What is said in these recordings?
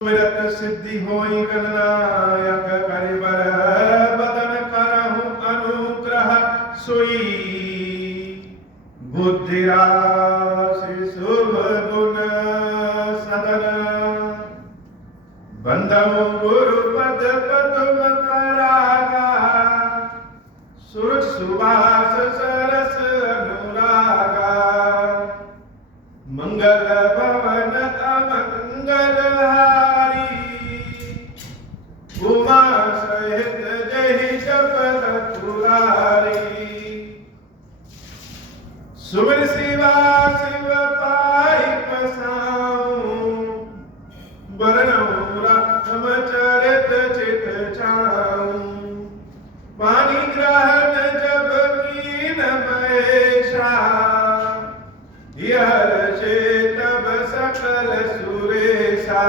मिरत सिद्धि होई गणनायक करिबर बदन करहु अनुग्रह सोई बुद्धि राशि शुभ गुण सदन बंधु गुरु पद पदम परागा सूरज सुबास सरस अनुरागा मंगल भवन अमंगल उमा सहित जय शपथ पुरारी सुमिर शिवा शिव पाई पसाऊं बरनऊं राम चरित चित छाऊं पानी ग्रहण जब कीन महेशा यह से तब सकल सुरेशा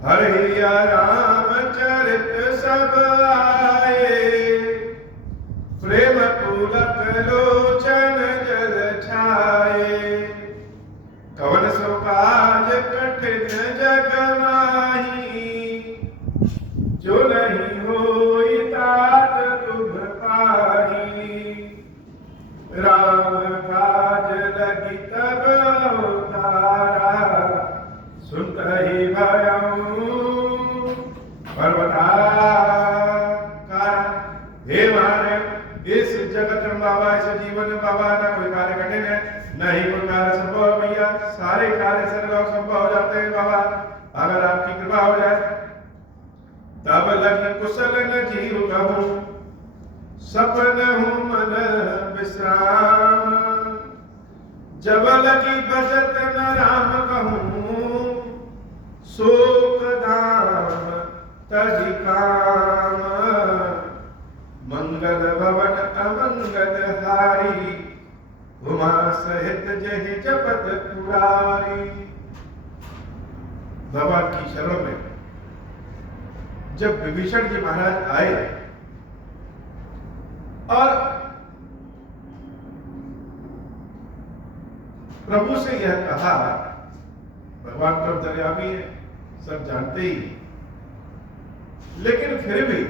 हरिया रामचरित सब आए प्रेम पुलक लोचन जल छाए कवन सो काज कठिन जग माही जो नहीं होई तात तुम पाही राम काज लगी तब अवतारा सुनत ही भयऊ पर्वताकार। हे महाराज, इस जगत में बाबा, इस जीवन में बाबा ना कोई कार्य कठिन है, न ही कोई कार्य संभव है भैया। सारे कार्य सर्व संभव हो जाते हैं बाबा, अगर आपकी कृपा हो जाए। तब लगी कुशल न जीव कहूं, सपन हूं मन विश्राम। जब लगी बचत न राम कहूं, शोक धाम तजि काम। मंगल भवन अमंगल हारी, उमा सहित जहि जपत पुरारी। भगवान की शरण में जब विभीषण जी महाराज आए और प्रभु से यह कहा, भगवान तो दरियावी है, सब जानते ही, लेकिन फिर भी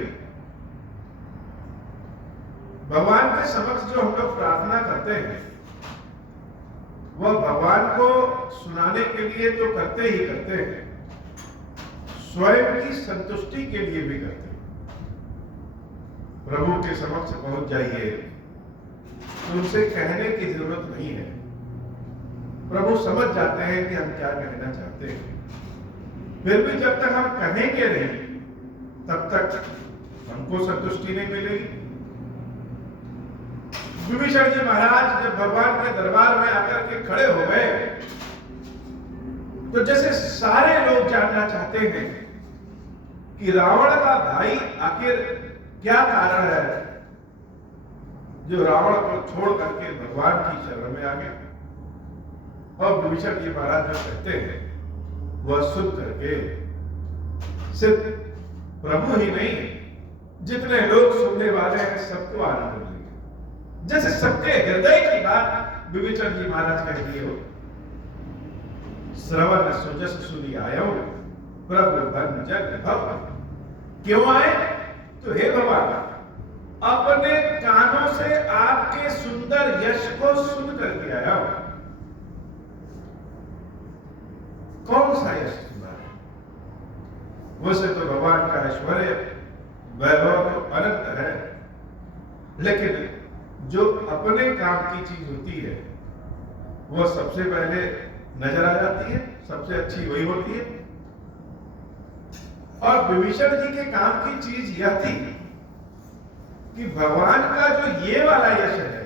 भगवान के समक्ष जो हम लोग प्रार्थना करते हैं वह भगवान को सुनाने के लिए तो करते ही करते हैं, स्वयं की संतुष्टि के लिए भी करते हैं। प्रभु के समक्ष पहुंच जाइए तो उनसे कहने की जरूरत नहीं है, प्रभु समझ जाते हैं कि हम क्या कहना चाहते हैं। फिर भी जब तक हम कहेंगे नहीं तब तक हमको संतुष्टि नहीं मिलेगी। विभीषण जी महाराज जब भगवान के दरबार में आकर के खड़े हो गए तो जैसे सारे लोग जानना चाहते हैं कि रावण का भाई आखिर क्या कारण है जो रावण को छोड़ करके भगवान की शरण में आ गया। और विभीषण जी महाराज जो कहते हैं वह सुन करके सिर्फ प्रभु ही नहीं, जितने लोग सुनने वाले हैं सबको आनंद मिलेगा। जैसे सबके हृदय की बात विभीषण जी महाराज कह दिए हो। श्रवण सुजस सुनी आयो प्रभु भंजन भव। क्यों आए? तो हे भगवान, अपने कानों से आपके सुंदर यश को सुन करके आया हो। कौन सा यश सुना है? वैसे तो भगवान का ऐश्वर्य वैभव तो अनंत है, लेकिन जो अपने काम की चीज होती है वह सबसे पहले नजर आ जाती है, सबसे अच्छी वही होती है। और विभीषण जी के काम की चीज यह थी कि भगवान का जो ये वाला यश है,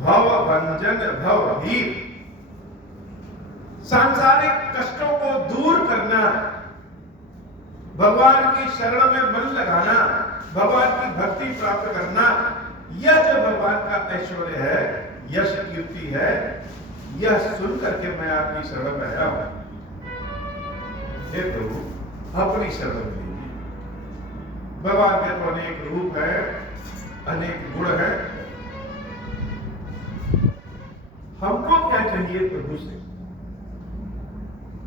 भव भंजन भव वीर, सांसारिक कष्टों को दूर करना, भगवान की शरण में मन लगाना, भगवान की भक्ति प्राप्त करना, यह जो भगवान का ऐश्वर्य है, यश कीर्ति है, यह सुन करके मैं आपकी शरण में आया हूं। हे प्रभु, अपनी शरण में लीजिए। भगवान के तो अनेक रूप है, अनेक गुण है, हमको क्या चाहिए प्रभु से?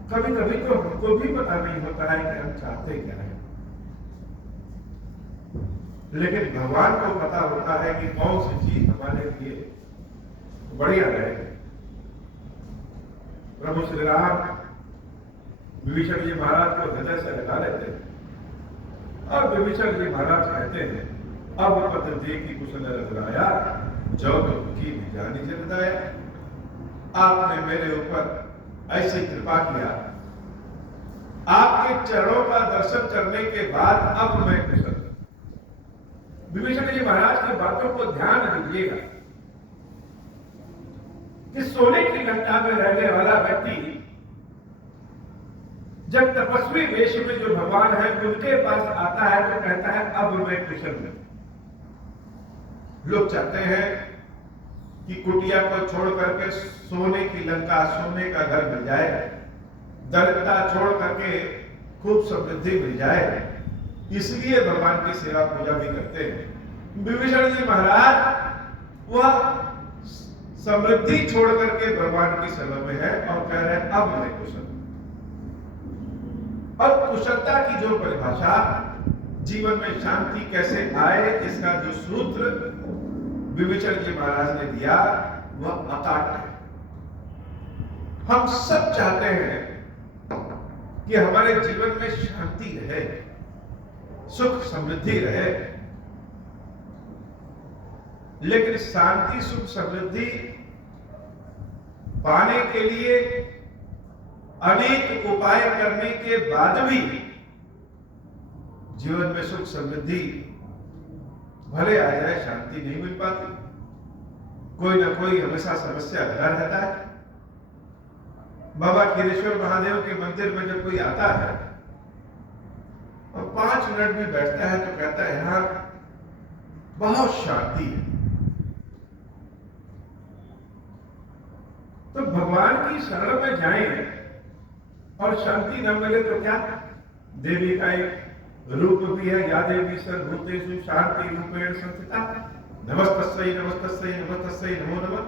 कभी कभी तो हमको भी पता नहीं होता है कि हम चाहते क्या है, लेकिन भगवान को पता होता है कि कौन सी चीज हमारे लिए बढ़िया रहेगी। प्रभु श्री राम विभीषण जी महाराज को हृदय से लगा लेते हैं और विभीषण जी महाराज कहते हैं, अब पद देखी कुशल रघुराया, जो की जानी से बताया। आपने मेरे ऊपर ऐसी कृपा किया, आपके चरणों का दर्शन करने के बाद अब मैं कुशल। विभीषण जी महाराज की बातों को ध्यान दीजिएगा कि सोने की लंका में रहने वाला व्यक्ति जब तपस्वी वेश में जो भगवान है उनके पास आता है तो कहता है अब मैं कुशल हूं। लोग चाहते हैं कि कुटिया को छोड़ करके सोने की लंका, सोने का घर मिल जाए, दरिद्रता छोड़ करके खूब समृद्धि मिल जाए, इसलिए भगवान की सेवा पूजा भी करते हैं। विभीषण जी महाराज वह समृद्धि छोड़ करके भगवान की सेवा में है और कह रहे हैं अब मैं कुशल। और कुशलता की जो परिभाषा, जीवन में शांति कैसे आए, इसका जो सूत्र विभीषण जी महाराज ने दिया वह अकाट्य है। हम सब चाहते हैं कि हमारे जीवन में शांति रहे, सुख समृद्धि रहे, लेकिन शांति सुख समृद्धि पाने के लिए अनेक उपाय करने के बाद भी जीवन में सुख समृद्धि भले आ जाए, शांति नहीं मिल पाती। कोई ना कोई हमेशा समस्या लगा रहता है। बाबा खीरेश्वर महादेव के मंदिर में जब कोई आता है और 5 मिनट भी बैठता है तो कहता है यहां बहुत शांति है। तो भगवान की शरण में जाएं और शांति न मिले तो क्या? देवी का एक रूप भी है, या देवी सर्वभूतेषु शांति रूपेण संस्थिता, नमस्तस्यै नमस्तस्यै नमस्तस्यै नमो नमः।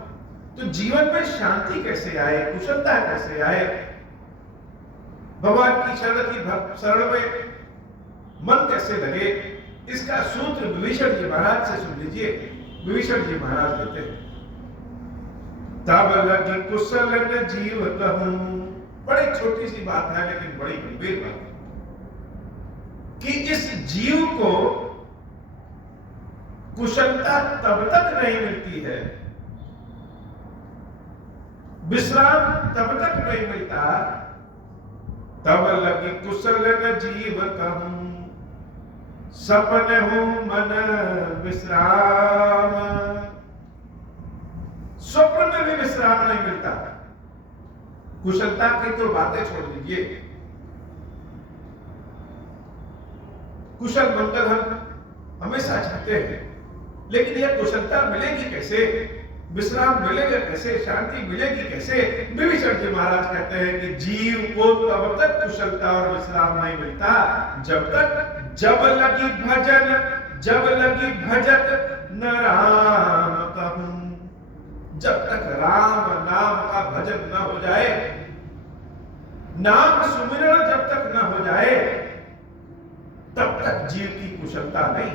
तो जीवन में शांति कैसे आए, कुशलता कैसे आए, भगवान की शरण में मन कैसे लगे, इसका सूत्र विभीषण जी महाराज से सुन लीजिए। विभीषण जी महाराज कहते हैं, तब लगी कुशल न जीव कहूं। बड़ी छोटी सी बात है लेकिन बड़ी गंभीर बात है कि इस जीव को कुशलता तब तक नहीं मिलती है, विश्राम तब तक नहीं मिलता, तब लगी कुशल न जीव कहूं, सपन हूं मन विश्राम। स्वप्न में भी विश्राम नहीं मिलता। कुशलता की तो बातें छोड़ दीजिए, कुशल मंगल हम हमेशा चाहते हैं, लेकिन यह कुशलता मिलेगी कैसे, विश्राम मिलेगा कैसे, शांति मिलेगी कैसे? विभीषण जी महाराज कहते हैं कि जीव को तब तक कुशलता और विश्राम नहीं मिलता जब लगी भजन, जब लगी भजत न राम कहूं। जब तक राम नाम का भजन न हो जाए, नाम सुमिरन जब तक न हो जाए, तब तक जीव की कुशलता नहीं।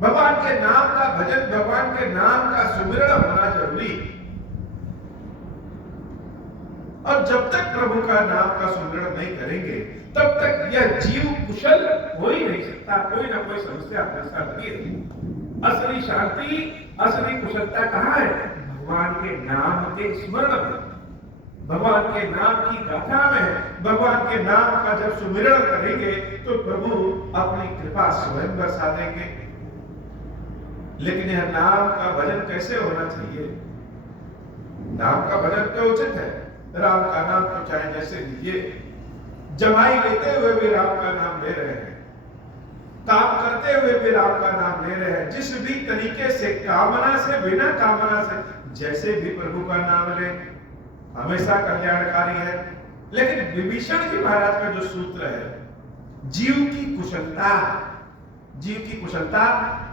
भगवान के नाम का भजन, भगवान के नाम का सुमिरन होना जरूरी। और जब तक प्रभु का नाम का सुमिरन नहीं करेंगे तब तक यह जीव कुशल हो ही नहीं सकता। कोई ना कोई समस्या अपने साथ लगी रहेगी। असली शांति, असली कुशलता कहाँ है? भगवान के नाम के स्मरण में, भगवान के नाम की गाथा में है। भगवान के नाम का जब सुमिरन करेंगे तो प्रभु अपनी कृपा स्वयं बरसा देंगे। लेकिन यह नाम का भजन कैसे होना चाहिए? नाम का भजन तो उचित है, राम का नाम तो चाहे जैसे लीजिए, जमाई लेते हुए भी राम का नाम ले रहे हैं, काम करते हुए भी राम का नाम ले रहे हैं। जिस भी तरीके से, कामना से, बिना कामना से, जैसे भी प्रभु का नाम ले, हमेशा कल्याणकारी है। लेकिन विभीषण जी महाराज का जो सूत्र है, जीव की कुशलता, जीव की कुशलता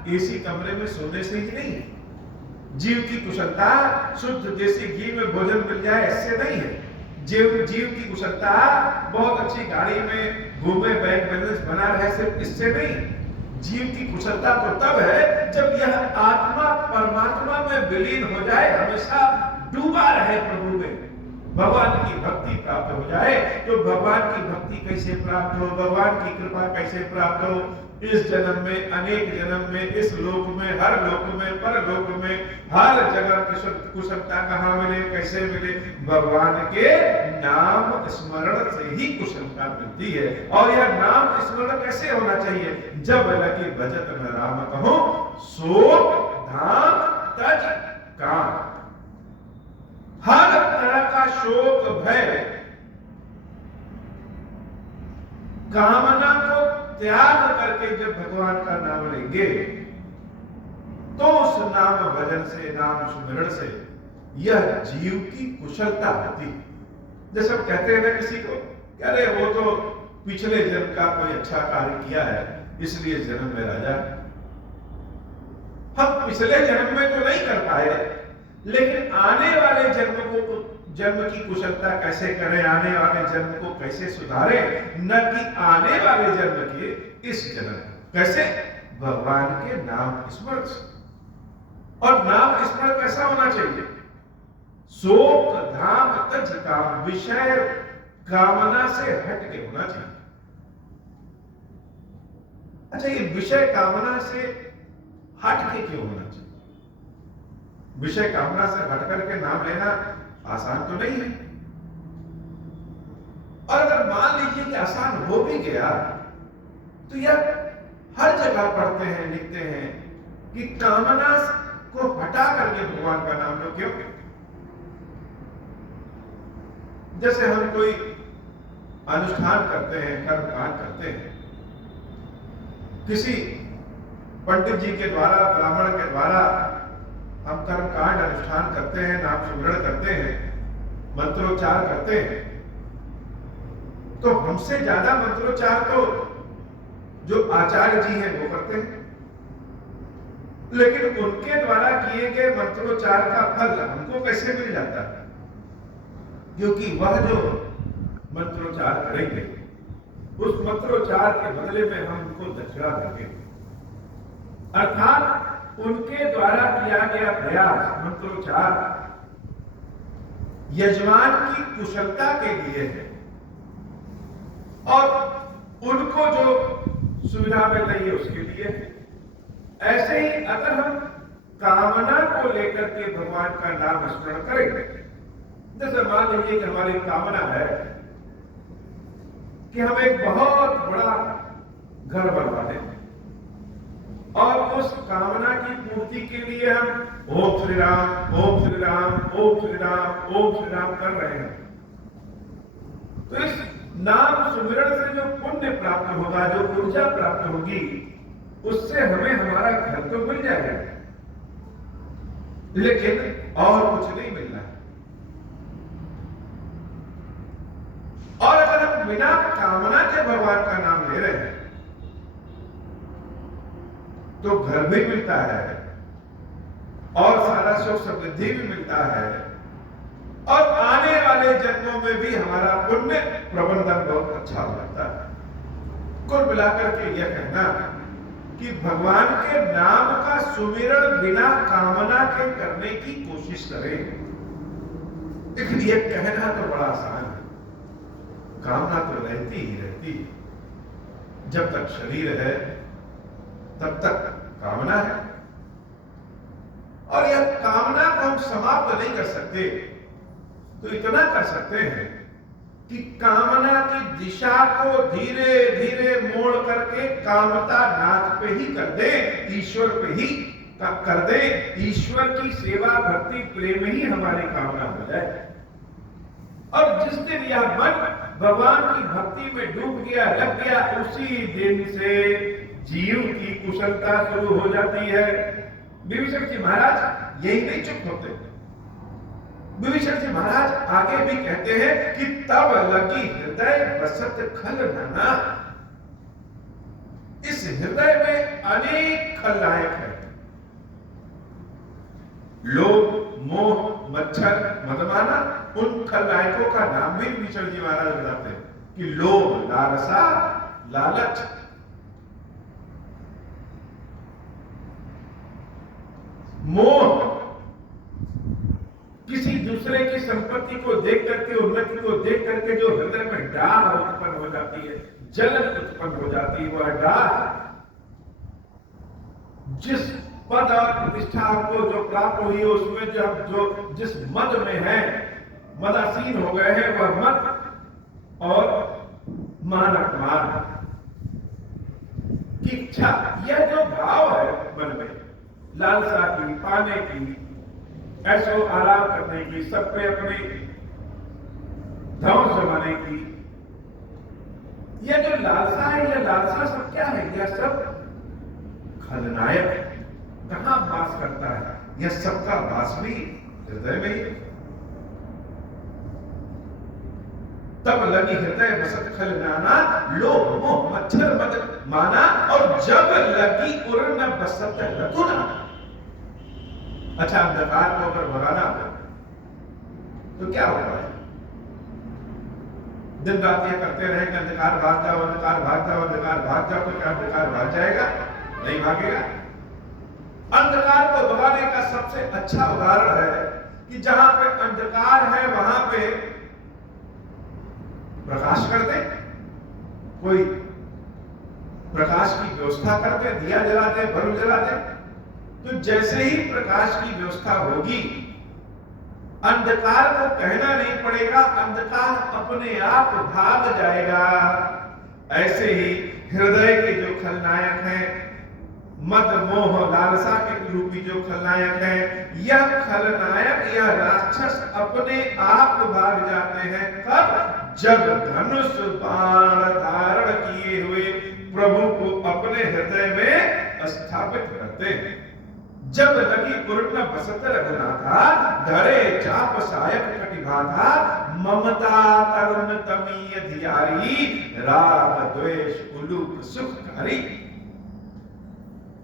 एसी कमरे में सोने से ही नहीं है। जीव की कुशलता शुद्ध देसी घी में भोजन मिल जाए ऐसे नहीं है। जीव जीव की कुशलता बहुत अच्छी गाड़ी में घूमे, बैंक बैलेंस बना रहे, सिर्फ इससे नहीं। जीव की कुशलता तो तब है जब यह आत्मा परमात्मा में विलीन हो जाए, हमेशा डूबा रहे प्रभु में, भगवान की भक्ति प्राप्त हो जाए। तो भगवान की भक्ति कैसे प्राप्त हो, भगवान की कृपा कैसे प्राप्त हो? इस जन्म में, अनेक जन्म में, इस लोक में, हर लोक में, परलोक में, हर जगह कुशलता कहाँ मिले, कैसे मिले? भगवान के नाम स्मरण से ही कुशलता मिलती है। और यह नाम स्मरण कैसे होना चाहिए? जब लगी भजत में राम कहो, शोक धाम तज काम। हर तरह का शोक भय कामना को त्याग करके जब भगवान का नाम लेंगे तो उस नाम भजन से, नाम सुमिरण से यह जीव की कुशलता होती है। जैसे हम कहते हैं ना किसी को, कह रहे वो तो पिछले जन्म का कोई अच्छा कार्य किया है इसलिए जन्म में राजा। हम पिछले जन्म में तो नहीं कर पाए, लेकिन आने वाले जन्म की कुशलता कैसे करें, आने वाले जन्म को कैसे सुधारें, न कि आने वाले जन्म के इस जन्म। कैसे? भगवान के नाम स्मरण से। और नाम स्मरण कैसा होना चाहिए? शोक धाम तज काम, विषय कामना से हट के होना चाहिए। अच्छा, ये विषय कामना से हट के क्यों होना चाहिए? विषय कामना से हट करके नाम लेना आसान तो नहीं है। और अगर मान लीजिए कि आसान हो भी गया तो यह हर जगह पढ़ते हैं, लिखते हैं कि कामना को हटा करके भगवान का नाम लो। क्यों? जैसे हम कोई अनुष्ठान करते हैं, कर्मकांड करते हैं, किसी पंडित जी के द्वारा, ब्राह्मण के द्वारा हम कर्मकांड अनुष्ठान करते हैं, नाम सुमिरण करते हैं, मंत्रोच्चार करते हैं, तो हमसे ज्यादा मंत्रोच्चार तो जो आचार्य जी हैं वो करते हैं। लेकिन उनके द्वारा किए गए मंत्रोच्चार का फल हमको कैसे मिल जाता है? क्योंकि वह जो मंत्रोच्चार करेंगे उस मंत्रोच्चार के बदले में हम उनको दक्षिणा देंगे। अर्थात उनके द्वारा किया गया प्रयास, मंत्रोच्चार यजमान की कुशलता के लिए है और उनको जो सुविधा मिल रही है उसके लिए है। ऐसे ही अगर हम कामना को लेकर के भगवान का नाम स्मरण करेंगे, जैसे मान लीजिए कि हमारी कामना है कि हम एक बहुत बड़ा घर बनवा दें और उस कामना की पूर्ति के लिए हम ओम श्री राम, ओम श्री राम, ओम श्री राम, ओम श्री राम कर रहे हैं। तो इस नाम सुमिरण से जो पुण्य प्राप्त होगा, जो ऊर्जा प्राप्त होगी, उससे हमें हमारा घर तो मिल जाएगा, लेकिन और कुछ नहीं मिलना है। और अगर हम बिना कामना के भगवान का नाम ले रहे हैं तो घर भी मिलता है और सारा सुख समृद्धि भी मिलता है और आने वाले जन्मों में भी हमारा पुण्य प्रबंधन बहुत अच्छा हो जाता है। कुल मिलाकर के यह कहना कि भगवान के नाम का सुमिरण बिना कामना के करने की कोशिश करें, लेकिन यह कहना तो बड़ा आसान है। कामना तो रहती ही रहती है। जब तक शरीर है तब तक कामना है और यह कामना को हम समाप्त नहीं कर सकते। तो इतना कर सकते हैं कि कामना की दिशा को धीरे धीरे मोड़ करके कामता नाथ पे ही कर दे, ईश्वर पे ही कर दे। ईश्वर की सेवा, भक्ति, प्रेम ही हमारी कामना हो जाए। और जिस दिन यह मन भगवान की भक्ति में डूब गया, लग गया, उसी दिन से जीव की कुशलता शुरू हो जाती है। विभीषण जी महाराज यही नहीं चुप होते। विभीषण जी महाराज आगे भी कहते हैं कि तब लगी हृदय बसत खल नाना। इस हृदय में अनेक खलनायक है। लोग मोह, मच्छर, मदमाना, उन खलनायकों का नाम भी विभीषण जी महाराज बताते हैं कि लोभ, लालसा, लालच, मोह, किसी दूसरे की संपत्ति को देख करके, उन्नति को देख करके जो हृदय में डाह उत्पन्न हो जाती है, जलन उत्पन्न हो जाती है, वह डाह जिस पद और प्रतिष्ठा आपको जो प्राप्त हुई है उसमें जो जिस मद में है, मदासीन हो गए हैं, वह मद और मान अपमान की इच्छा, यह जो भाव है मन में, लालसा की, पाने की, ऐसो आराम करने की, सब पे अपने धौंस जमाने की, यह जो लालसा है, यह लालसा सब क्या है? यह सब खलनायक कहां वास करता है? यह सबका वास भी हृदय में ही। तब लगी हृदय बसत खलनाना, लोभ मोह मच्छर मद माना, और जब लगी उड़न बसत रघुना। अच्छा, अंधकार को अगर भगाना तो क्या होगा? दिन रात ये करते रहेंगे, अंधकार भाग जाओ, अंधकार भाग जाओ, अंधकार भाग जाओ, तो क्या अंधकार भाग जाएगा? नहीं भागेगा। अंधकार को भगाने का सबसे अच्छा उदाहरण है कि जहां पे अंधकार है वहां पे प्रकाश कर दे, कोई प्रकाश की व्यवस्था कर दे, दिया जला दे, बल्ब जला दे, तो जैसे ही प्रकाश की व्यवस्था होगी, अंधकार को कहना नहीं पड़ेगा, अंधकार अपने आप भाग जाएगा। ऐसे ही हृदय के जो खलनायक हैं, मद मोह लालसा के रूपी जो खलनायक है, यह खलनायक, यह राक्षस अपने आप भाग जाते हैं। तब जब धनुष बाण धारण किए हुए प्रभु को अपने हृदय में स्थापित करते हैं। जब लगी पूर्ण बसत रघुनाथा, धरे चाप सायक कटिभाथा, ममता तरुण तमीय धियारी, राग द्वेष उलूप सुखकारी।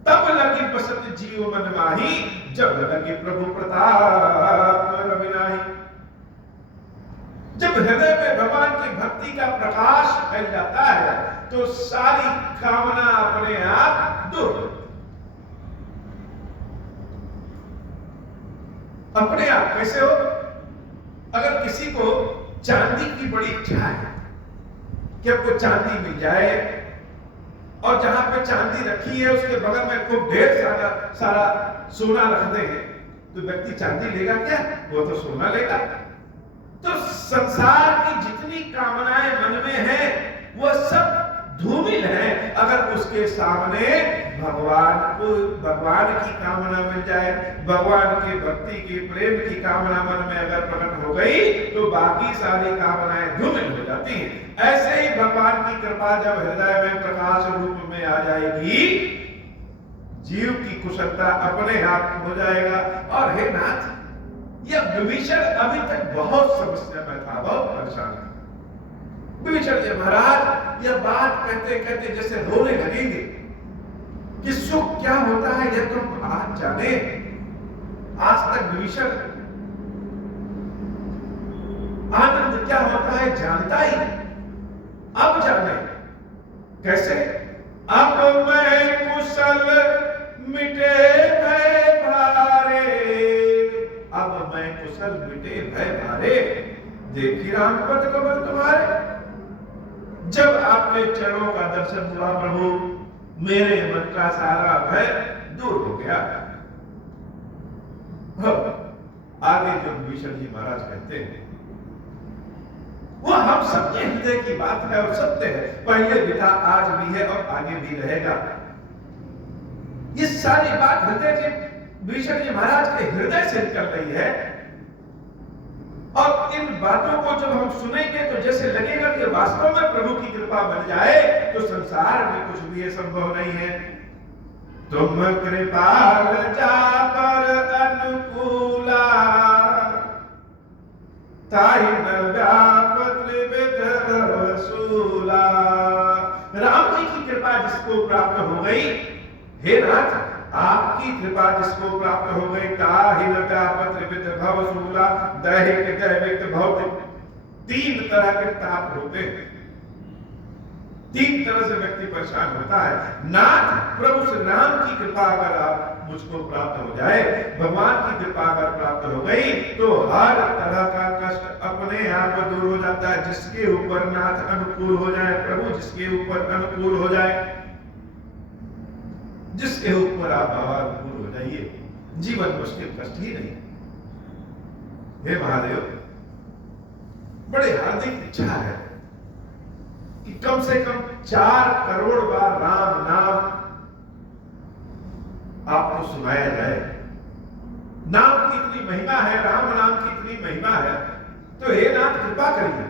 तब लगी बसत जीव मन माही, जब लगी प्रभु प्रताप रविनाही। जब हृदय में भगवान की भक्ति का प्रकाश फैल जाता है तो सारी कामना अपने आप दूर, अपने आप। कैसे हो? अगर किसी को चांदी की बड़ी इच्छा है कि आपको चांदी मिल जाए, और जहां पे चांदी रखी है उसके बगल में खूब ढेर सारा सोना रख देंगे, तो व्यक्ति चांदी लेगा क्या? वो तो सोना लेगा। तो संसार की जितनी कामनाएं मन में हैं, वह सब धूमिल हैं। अगर उसके सामने भगवान की कामना मिल जाए, भगवान के भक्ति की प्रेम की कामना मन में अगर प्रकट हो गई, तो बाकी सारी कामनाएं धूमिल हो जाती हैं। ऐसे ही भगवान की कृपा जब हृदय में प्रकाश रूप में आ जाएगी, जीव की कुशलता अपने आप हो जाएगा। और हे नाथ, यह विभीषण अभी तक बहुत समस्या में था, बहुत परेशान था। विभीषण जी महाराज यह बात कहते कहते जैसे रोने लगेंगे कि सुख क्या होता है यह तुम आज जाने। आज तक विभीषण आनंद क्या होता है जानता ही नहीं, अब जाने कैसे। अब मैं कुशल मिटे भय भारे, अब मैं कुशल मिटे भय भारे, देखी राम पद कमल तुम्हारे। जब आपके चरणों का दर्शन हुआ प्रभु, मेरे मन का सारा भय दूर हो गया। आगे जो विभीषण जी महाराज कहते हैं वो हम सबके हृदय की बात है और सत्य है, पहले भी था, आज भी है और आगे भी रहेगा। ये सारी बात हृदय से विभीषण जी महाराज के हृदय से निकल रही है। और इन बातों को जब हम सुनेंगे तो जैसे लगेगा कि वास्तव में प्रभु की कृपा मिल जाए तो संसार में कुछ भी संभव नहीं है। तुम कृपाल जा पर अनुकूला, ताहि न व्याप त्रिविध वसूला। राम जी की कृपा जिसको प्राप्त हो गई, हे नाथ आपकी कृपा जिसको प्राप्त हो गई, ताहि न व्यापत त्रिविध भव शूला, दैहिक दैविक भौतिक, 3 तरह के ताप होते हैं, 3 तरह से व्यक्ति परेशान होता है। नाथ प्रभु से नाम की कृपा अगर आप मुझको प्राप्त हो जाए, भगवान की कृपा अगर प्राप्त हो गई, तो हर तरह का कष्ट अपने आप दूर हो जाता है। जिसके ऊपर नाथ अनुकूल हो जाए, प्रभु जिसके ऊपर अनुकूल हो जाए, जिसके ऊपर आप अनुकूल हो जाइए, जीवन मुश्किल कष्ट ही नहीं। हे महादेव, बड़े हार्दिक इच्छा है कि कम से कम 4 करोड़ बार राम नाम आपको सुनाया जाए। नाम की इतनी महिमा है, राम नाम की इतनी महिमा है, तो हे नाथ कृपा करिए।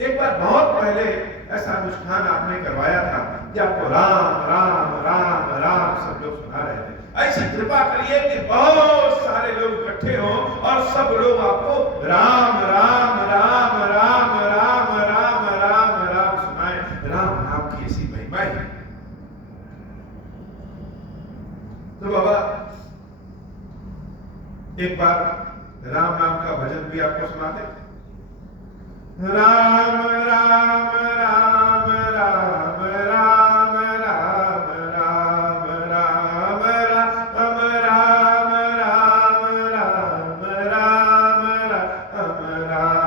एक बार बहुत पहले ऐसा अनुष्ठान आपने करवाया था कि आपको राम राम राम राम सब लोग सुना रहे थे। ऐसी कृपा करिए कि बहुत सारे लोग इकट्ठे हों और सब लोग आपको राम राम राम राम राम राम राम राम सुनाए। राम नाम की ऐसी महिमा है। तो बाबा एक बार राम नाम का भजन भी आपको सुनाते। राम राम राम राम राम राम राम राम राम राम राम राम राम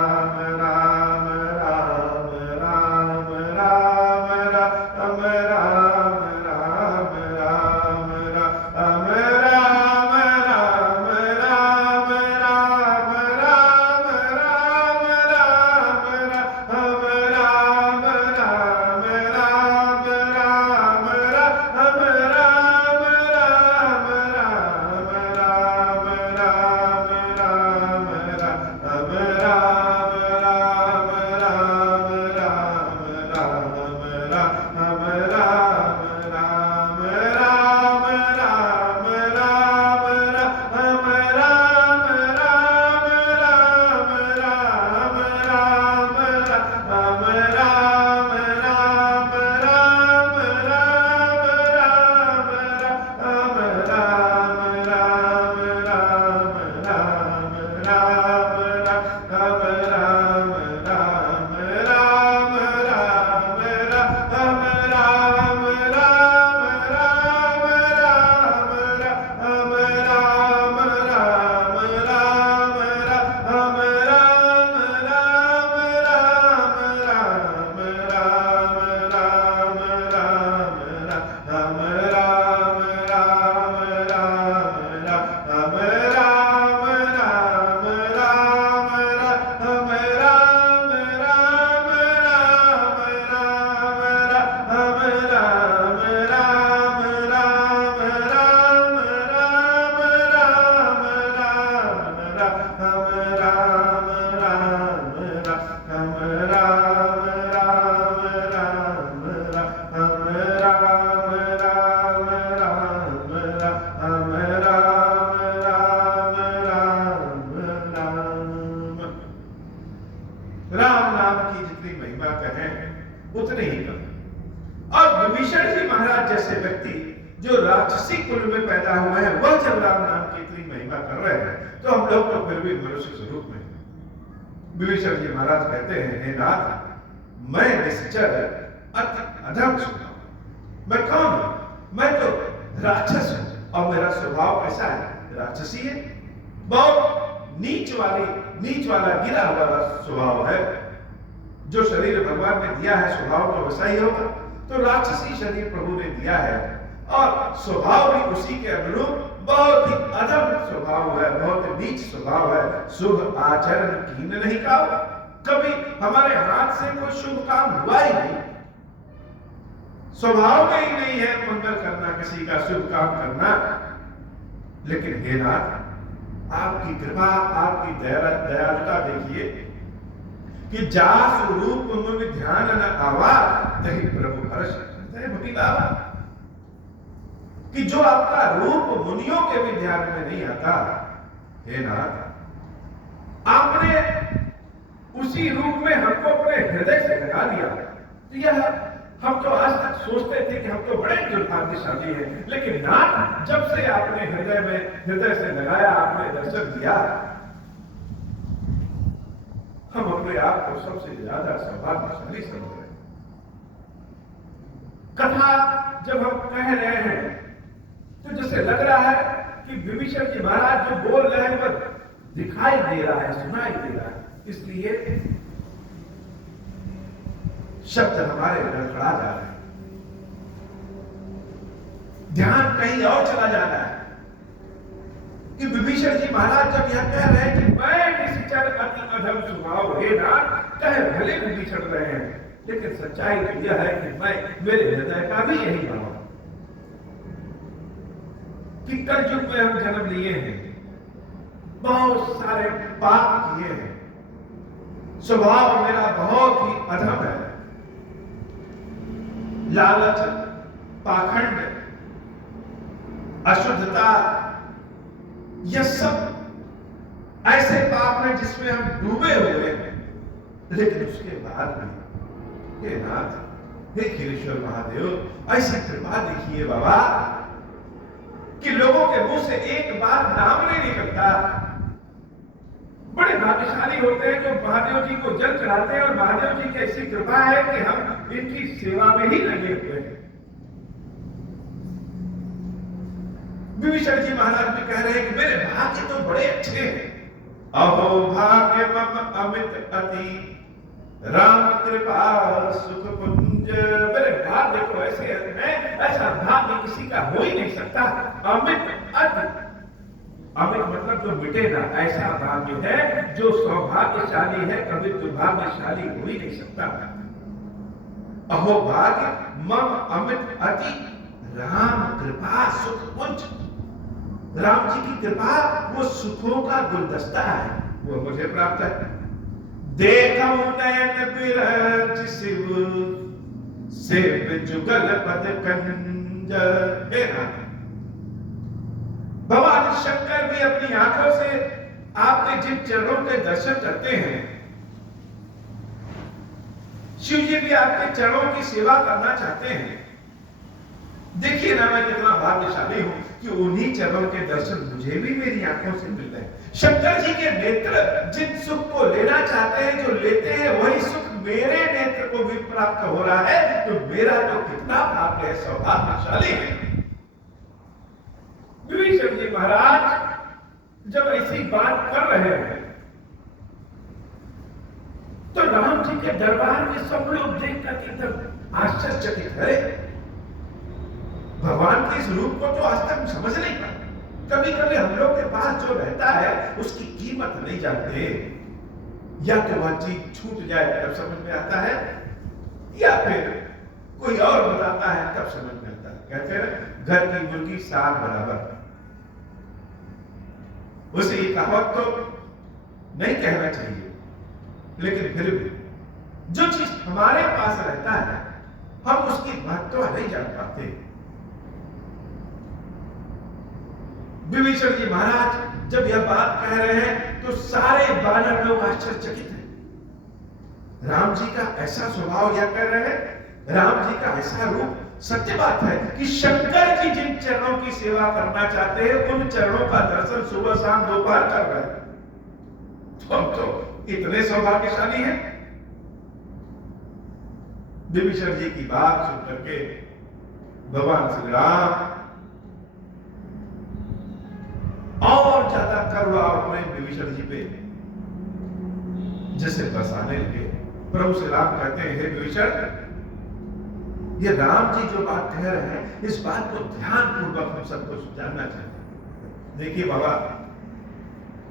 राम राम राम उतने ही कम। और विभीषण जी महाराज जैसे व्यक्ति जो राक्षसी कुल में पैदा हुए हैं, वह जब राम नाम की इतनी महिमा कर रहे हैं, तो हम लोग तो फिर भी मनुष्य स्वरूप में। विभीषण जी महाराज कहते हैं, हे नाथ, मैं निश्चर अति अधम सुना, मैं कौन हूं? मैं तो राक्षस हूं और मेरा स्वभाव कैसा है? राक्षसी है। बहुत नीच वाला गिरा हुआ स्वभाव है। जो शरीर भगवान ने दिया है स्वभाव तो वैसा ही होगा। तो राक्षसी शरीर प्रभु ने दिया है और स्वभाव भी उसी के अनुरूप बहुत ही अधम स्वभाव है, बहुत नीच स्वभाव है। शुभ आचरण कीन नहीं का, कभी हमारे हाथ से कोई शुभ काम हुआ ही नहीं। स्वभाव में ही नहीं है मंगल करना, किसी का शुभ काम करना। लेकिन हे नाथ, आपकी कृपा, आपकी दयालुता देखिए कि जास रूप मुनि ध्यान न आवा, तही प्रभु हर्ष भक्ति लावा। कि जो आपका रूप मुनियों के भी ध्यान में नहीं आता, हे नाथ, आपने उसी रूप में हमको अपने हृदय से लगा दिया। तो यह हम तो आज तक सोचते थे कि हम तो बड़े दुर्भाग्यशाली हैं, लेकिन नाथ जब से आपने हृदय से लगाया, आपने दर्शन दिया, हम अपने आप को सबसे ज्यादा सौभाग्यशाली समझ रहे हैं। कथा जब हम कह रहे हैं तो जैसे लग रहा है कि विभीषण जी महाराज जो बोल रहे हैं वह दिखाई दे रहा है, सुनाई दे रहा है, इसलिए शब्द हमारे लड़खड़ा जा रहे हैं, ध्यान कहीं और चला जा रहा है कि विभीषण जी महाराज जब यह कह रहे हैं कि मैं निश्चर अति अधम स्वभाव, हे नाथ, कह भले विभीषण रहे हैं, लेकिन सच्चाई तो यह है कि मैं, मेरे हृदय का भी यही भाव है कि कलयुग में हम जन्म लिए हैं, बहुत सारे पाप किए हैं, स्वभाव मेरा बहुत ही अधम है, लालच, पाखंड, अशुद्धता, यह सब ऐसे पाप हैं जिसमें हम डूबे हुए हैं। लेकिन उसके बाद भी हे नाथ, हे खीरेश्वर महादेव, ऐसी कृपा देखिए बाबा कि लोगों के मुंह से एक बार नाम नहीं निकलता। बड़े भाग्यशाली होते हैं जो महादेव जी को जल चढ़ाते हैं, और महादेव जी की ऐसी कृपा है कि हम इनकी सेवा में ही लगे हुए हैं। विभीषण जी महाराज भी कह रहे हैं कि मेरे भाग्य तो बड़े अच्छे हैं, अहो भाग्य मम अमित अति, राम कृपा सुख पुंज। मेरे भाग्य तो ऐसे हैं, ऐसा भाग्य किसी का हो ही नहीं सकता। अमित अति, अमित मतलब जो मिटे ना, ऐसा भाग्य है जो सौभाग्यशाली है, कभी दुर्भाग्यशाली हो ही नहीं सकता। अहो भाग्य मम अमित अति, राम कृपा सुख पुंज। राम जी की कृपा वो सुखों का गुलदस्ता है, वो मुझे प्राप्त है। देखो नयन बिरज शिव सेव जुगल पद कंज। भगवान शंकर भी अपनी आंखों से आपके जिन चरणों के दर्शन करते हैं, शिव जी भी आपके चरणों की सेवा करना चाहते हैं। देखिए ना मैं कितना भाग्यशाली हूं कि उन्हीं चरणों के दर्शन मुझे भी मेरी आंखों से मिल रहे हैं। शंकर जी के नेत्र जिन सुख को लेना चाहते हैं, जो लेते हैं, वही सुख मेरे नेत्र को भी प्राप्त हो रहा है, तो मेरा तो कितना भाग्य है, सौभाग्यशाली है। विभीषण जी महाराज जब ऐसी बात कर रहे हैं तो राम जी के दरबार में सब लोग देखकर एकदम आश्चर्यचकित है। भगवान के इस रूप को तो आज तक समझ नहीं पाए। कभी कभी हम लोग के पास जो रहता है उसकी कीमत नहीं जानते, या तो वह चीज छूट जाए तब समझ में आता है, या फिर कोई और बताता है तब समझ में आता है। कहते हैं घर की मुर्गी साग बराबर। उसे ये कहावत तो नहीं कहना चाहिए, लेकिन फिर भी जो चीज हमारे पास रहता है हम उसकी महत्व नहीं जान पाते। विभीषण जी महाराज जब यह बात कह रहे हैं तो सारे वानर लोग आश्चर्यचकित हैं। राम जी का ऐसा स्वभाव यह कह रहे हैं, राम जी का ऐसा रूप। सत्य बात है कि शंकर जी जिन चरणों की सेवा करना चाहते हैं उन चरणों का दर्शन सुबह शाम दोपहर कर रहे हैं, तो हम तो इतने सौभाग्यशाली हैं। विभीषण जी की बात सुन करके भगवान श्री राम और ज्यादा करुणा और प्रेम विभीषण जी पे जैसे बरसाने लगे। प्रभु श्री राम कहते हैं, हे विभीषण, ये राम जी जो बात कह रहे हैं इस बात को ध्यान पूर्वक हम सबको जानना चाहिए। देखिए बाबा,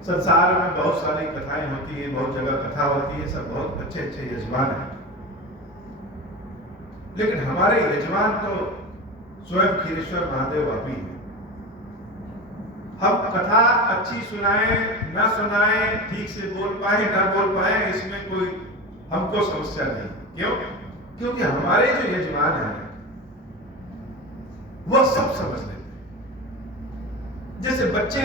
संसार में बहुत सारी कथाएं होती है, बहुत जगह कथा होती है, सब बहुत अच्छे अच्छे यजमान हैं, लेकिन हमारे यजमान तो स्वयं खीरेश्वर महादेव आप ही हैं। हम कथा अच्छी सुनाएं ना सुनाएं, ठीक से बोल पाए ना बोल पाए, इसमें कोई हमको समस्या नहीं। क्यों? क्योंकि हमारे जो यजमान हैं वह सब समझ लेते हैं। जैसे बच्चे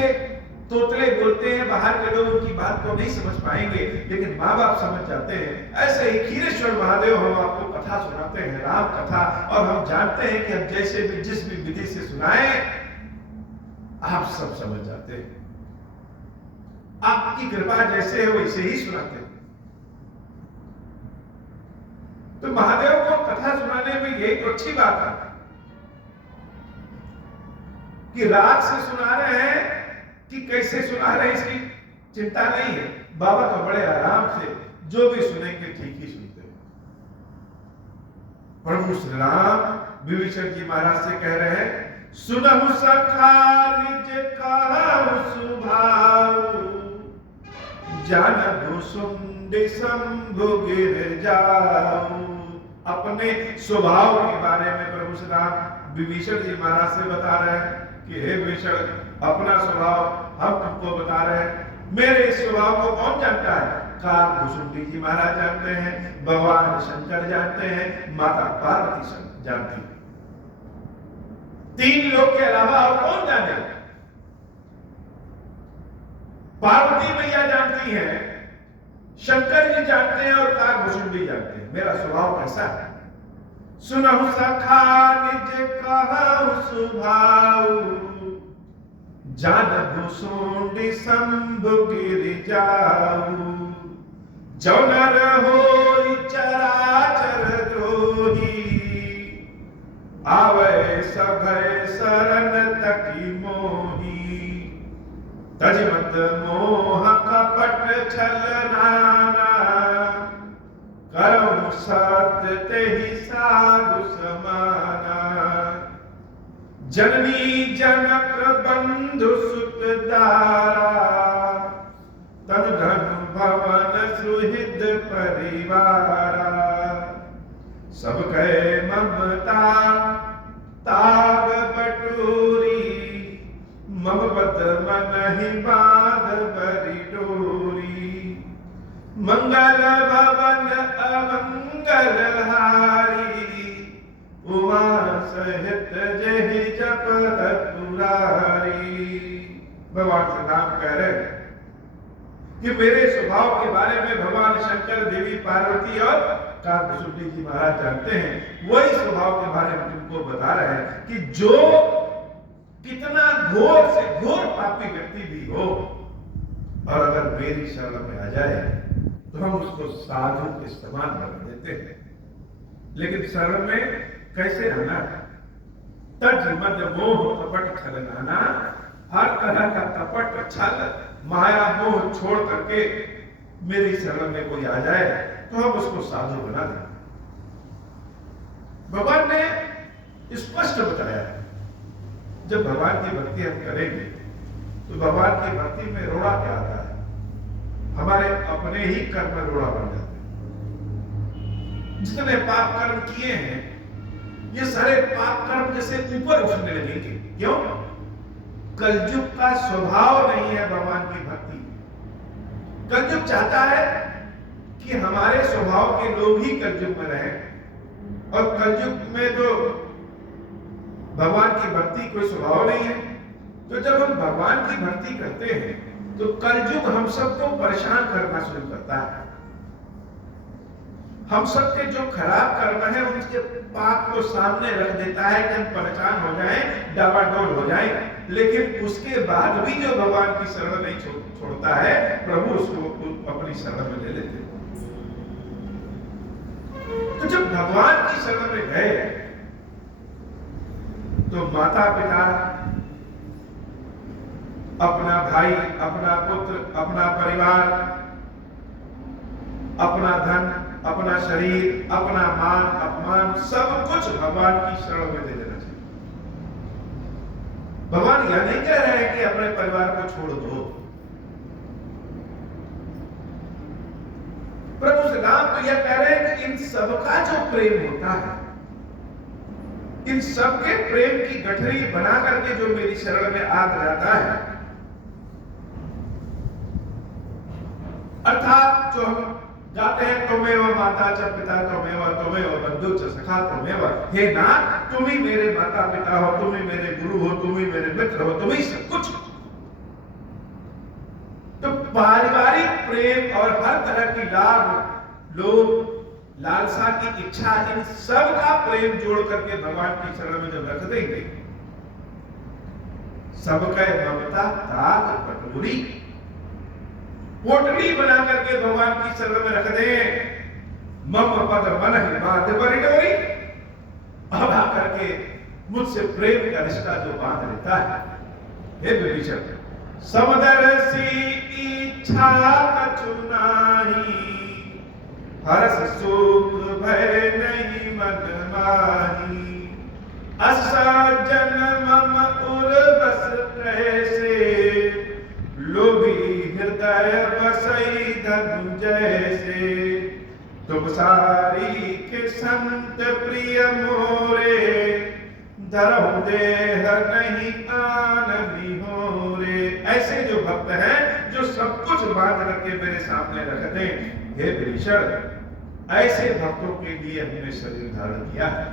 तोतले बोलते हैं, बाहर के लोग उनकी बात को नहीं समझ पाएंगे, लेकिन माँ बाप समझ जाते हैं। ऐसे ही क्षीरेश्वर महादेव हम आपको कथा सुनाते हैं, राम कथा, और हम जानते हैं कि हम जैसे भी जिस भी विधि से सुनाए आप सब समझ जाते हैं। आपकी कृपा जैसे है वैसे ही सुनाते हैं। तो महादेव को कथा सुनाने में यही तो अच्छी बात है कि राग से सुना रहे हैं कि कैसे सुना रहे हैं इसकी चिंता नहीं है। बाबा तो बड़े आराम से जो भी सुनेंगे ठीक ही सुनते हैं। प्रभु श्री राम विभीषण जी महाराज से कह रहे हैं, सुनहु सखा निज कहु सुभाऊ, जानहु सुंडी शंभु गिर जाऊ। अपने स्वभाव के बारे में प्रभु श्री राम विभीषण जी महाराज से बता रहे हैं कि हे विभीषण, अपना स्वभाव हम तुमको बता रहे हैं। मेरे इस स्वभाव को कौन जानता है? कालभूषुंडी जी महाराज जानते हैं, भगवान शंकर जानते हैं, माता पार्वती जानती है। तीन लोग के अलावा और कौन जाने? पार्वती मैया जानती है, शंकर जी जानते हैं और कालभूषुंडी जानते हैं मेरा स्वभाव कैसा है। सुनहु सखा निज कहु सुभाऊ, जानहु सूंडी शंभु गिर जाऊ। जो नर होई चराचर द्रोही, आवे सभय शरण तकी मोही। तजमत मोह कपट छल नाना, करम सत्य तेहि साधु समाना। जननी जनक बंधु सुत दारा, तन धन भवन सुहृद परिवारा। सब कहे ममता ताब बटोरी, मम पद मन ही बाध बरी डोरी। मंगल भवन अमंगल हारी, उमा सहित जहि जपत पुरारी। भगवान श्री राम कह रहे कि मेरे स्वभाव के बारे में भगवान शंकर, देवी पार्वती और कालभूषुंडी जी महाराज जानते हैं। वही स्वभाव के बारे में तुमको बता रहे हैं कि जो कितना घोर से घोर पापी व्यक्ति भी हो, और अगर मेरी शरण में आ जाए तो हम उसको साधु के समान बना देते हैं। लेकिन शरण में कैसे आना है? तज मद मोह कपट छल नाना। हर तरह का कपट छल माया मोह छोड़ करके मेरी शरण में कोई आ जाए तो हम उसको साधु बना दें। भगवान ने स्पष्ट बताया है, जब भगवान की भक्ति हम करेंगे तो भगवान की भक्ति में रोड़ा क्या आता है? हमारे अपने ही कर्म रोड़ा बन जाते हैं। जितने पाप कर्म किए हैं ये सारे पाप कर्म जैसे ऊपर उठने लगेंगे। क्यों? कलयुग का स्वभाव नहीं है भगवान की भक्ति। कलयुग चाहता है कि हमारे स्वभाव के लोग ही कलयुग में रहें, और कलयुग में तो भगवान की भक्ति कोई स्वभाव नहीं है। तो जब हम भगवान की भक्ति करते हैं तो कलयुग हम सबको परेशान करना शुरू करता है। हम सबके जो खराब कर्म है उनके पाप को सामने रख देता है कि हम परेशान हो जाएं, डावाडोल हो जाएं। लेकिन उसके बाद भी जो भगवान की शरण नहीं छोड़ता है, प्रभु उसको अपनी शरण में ले लेते हैं। तो जब भगवान की शरण में गए तो माता पिता, अपना भाई, अपना पुत्र, अपना परिवार, अपना धन, अपना शरीर, अपना मान अपमान, सब कुछ भगवान की शरण में दे देना चाहिए। भगवान यह नहीं कह रहे हैं कि अपने परिवार को छोड़ दो। प्रभु श्री राम तो यह कह रहे हैं कि इन सबका जो प्रेम होता है, इन सबके प्रेम की गठरी बना करके जो मेरी शरण में आ जाता है, अर्थात जो हम जाते हैं तुम्हें वो माता च पिता तुम्हें वो बंधु च सखा तुम्हें, हे नाथ तुम ही मेरे माता पिता हो, तुम ही मेरे गुरु हो, तुम ही मेरे मित्र हो, तुम ही सब कुछ। पारिवारिक प्रेम और हर तरह की लाभ लोग लालसा की इच्छा इन सब का प्रेम जोड़ करके भगवान की शरण में जब रख देंगे, सबका ममता ताक पटोरी पोटली बना करके भगवान की शरण में रख दें, मम पद मन ही बांध बरिडोरी, अब आकर के मुझसे प्रेम का रिश्ता जो बांध लेता है। हे विभीषण, समदर्शी इच्छा कछु नाही, हर्ष सुख भय नहीं मन माही, असजन मम उर बस कैसे, लोभी हृदय बसई धनु जैसे, तुम सारी के संत प्रिय मोरे, धरहु देह नहीं आनंदी हो रे। ऐसे जो भक्त हैं जो सब कुछ बांध करके मेरे सामने रख दें, हे विभीषण, ऐसे भक्तों के लिए हमने शरीर धारण किया है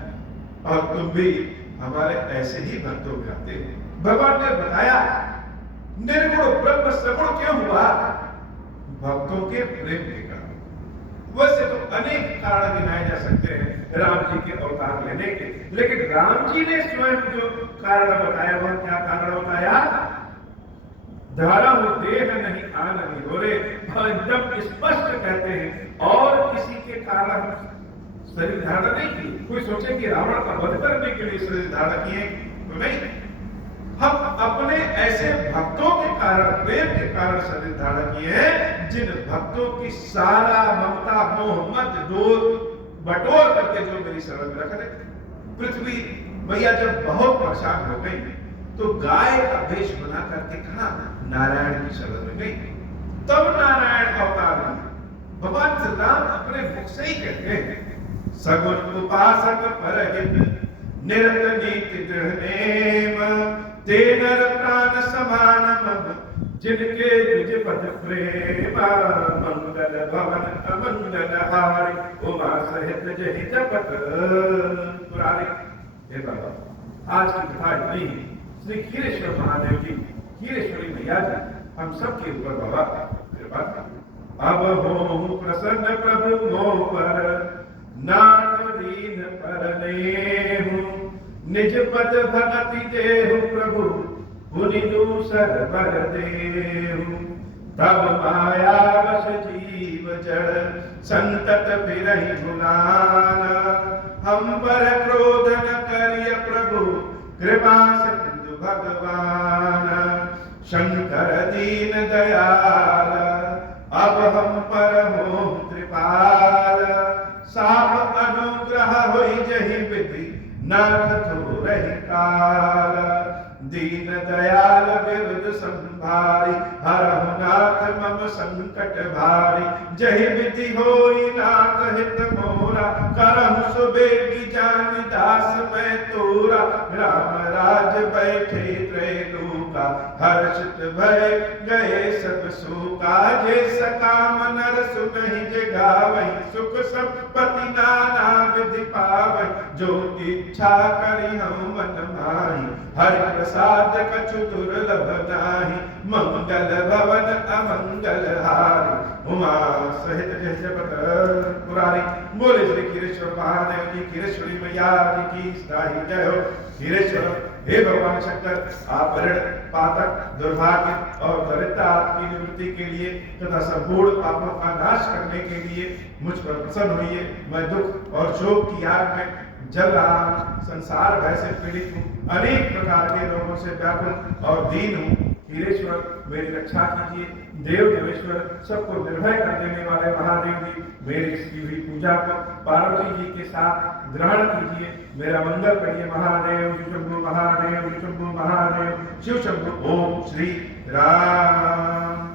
और तुम भी हमारे ऐसे ही भक्तों में आते हो। भगवान ने बताया निर्गुण ब्रह्म सगुण क्यों हुआ? भक्तों के प्रेम के कारण। वैसे तो अनेक कारण गिनाए जा सकते हैं राम जी के अवतार लेने के, लेकिन राम जी ने स्वयं जो कारण बताया वह क्या कारण बताया? धरहु देह नहीं आनंदी हो रे, एकदम स्पष्ट कहते हैं। और किसी के कारण शरीर धारण नहीं की। कोई सोचे कि रावण का वध करने के लिए शरीर धारण किए तो नहीं, हम अपने ऐसे भक्तों के कारण, प्रेम के कारण शरीर धारण किए हैं, जिन भक्तों की सारा ममता मोह मत डोर बटोर करके जो मेरी शरण में रख दे। पृथ्वी मैया जब बहुत परेशान हो गई तो गाय का वेश बना करके कहा नारायण की शरण में गई, तब नारायण अवतार हुए। भगवान श्री राम अपने मुख से ही कहते हैं, सगुण उपासक परहित निरत नीति दृढ़ नेम, ते नर प्राण समानम, जिनके निज पद प्रेम, मंगल भवन अमंगल हारी, उमा सहित जहि जपत पुरारी। हे बाबा, आज की कथा इतनी ही। श्री खीरेश्वर महादेव जी, खीरेश्वरी मैया जी हम सब के ऊपर बाबा कृपा करें। अब हो प्रसन्न प्रभु मोह पर, नाथ दीन पर नेहु, निज पद भगति देहु प्रभु, पुनि दूसर बर देहु। तब माया बस जीव जड़, संतत फिरहि भुलाना, हम पर क्रोध न करिय प्रभु, कृपा सिंधु भगवान। शंकर दीन दयाल, अब हम पर हो कृपाल, साप अनुग्रह होई जहि विधि, नाथ थोरहि काल। दीन दयाल बिरुद संभारी, हरहु नाथ मम संकट भारी। जहि विधि होई नाथ हित मोरा, करहु सुबेगी जानि दास मैं तोरा। राम राज बैठे त्रैलोका, हर्षित भय गए सब शोका। जे सकाम नर सुनहि जे गावहि, सुख संपत्ति नाना विधि पावहि। जो इच्छा करि हूँ मन माहि, हरि प्रसाद कछु दुर्लभ नाही। मंगल भवन अमंगल हारी, उमा सहित जय जपत पुरारी। बोले श्री खीरेश्वर महादेव जी, खीरेश्वरी मैया जी की साही जय हो। खीरेश्वर हे भगवान शंकर, आप ऋण पातक दुर्भाग्य और दरिद्रता की निवृत्ति के लिए तथा संपूर्ण पापों का नाश करने के लिए मुझ पर प्रसन्न होइए। मैं दुख और शोक की आग में जल रहा हूँ, संसार भय से पीड़ित हूँ, अनेक प्रकार के रोगों से व्याकुल और दीन हूँ। खीरेश्वर मेरी रक्षा कीजिए। देव देवेश्वर, सबको निर्भय कर देने वाले महादेव जी, मेरी की हुई पूजा को पार्वती जी के साथ ग्रहण कीजिए। मेरा मंगल करिए महादेव। शिव शंभु महादेव, शिव शंभु महादेव, शिव शंभु। ओम श्री राम।